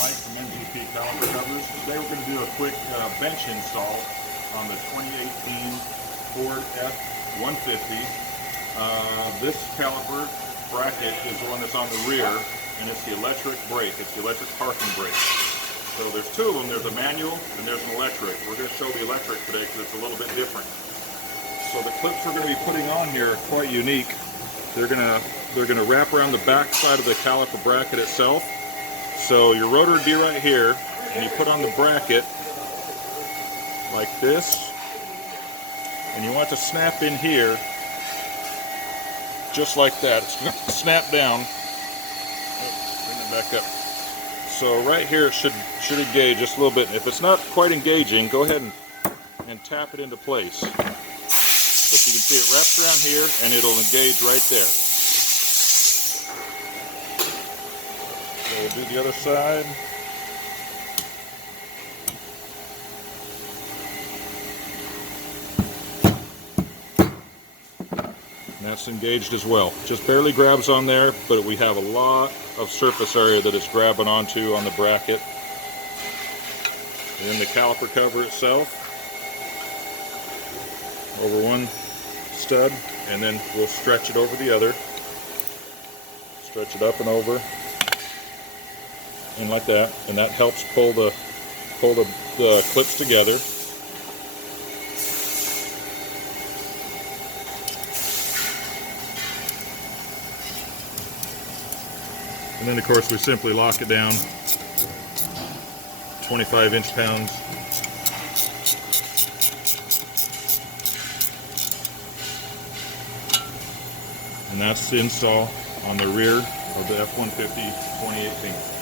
Mike from NGP Caliper Covers. Today we're going to do a quick bench install on the 2018 Ford F-150. This caliper bracket is the one that's on the rear, and it's the electric brake. It's the electric parking brake. So there's two of them. There's a manual and there's an electric. We're going to show the electric today because it's a little bit different. So the clips we're going to be putting on here are quite unique. They're going to wrap around the back side of the caliper bracket itself. So your rotor would be right here, and you put on the bracket like this, and you want it to snap in here just like that. It's going to snap down. Oh, bring it back up. So right here it should engage just a little bit. If it's not quite engaging, go ahead and tap it into place. But you can see it wraps around here and it'll engage right there. So we'll do the other side. And that's engaged as well. Just barely grabs on there, but we have a lot of surface area that it's grabbing onto on the bracket. And then the caliper cover itself over one stud, and then we'll stretch it over the other. Stretch it up and over, and like that, and that helps pull the clips together. And then of course we simply lock it down, 25 inch-pounds. And that's the install on the rear of the F-150 2018.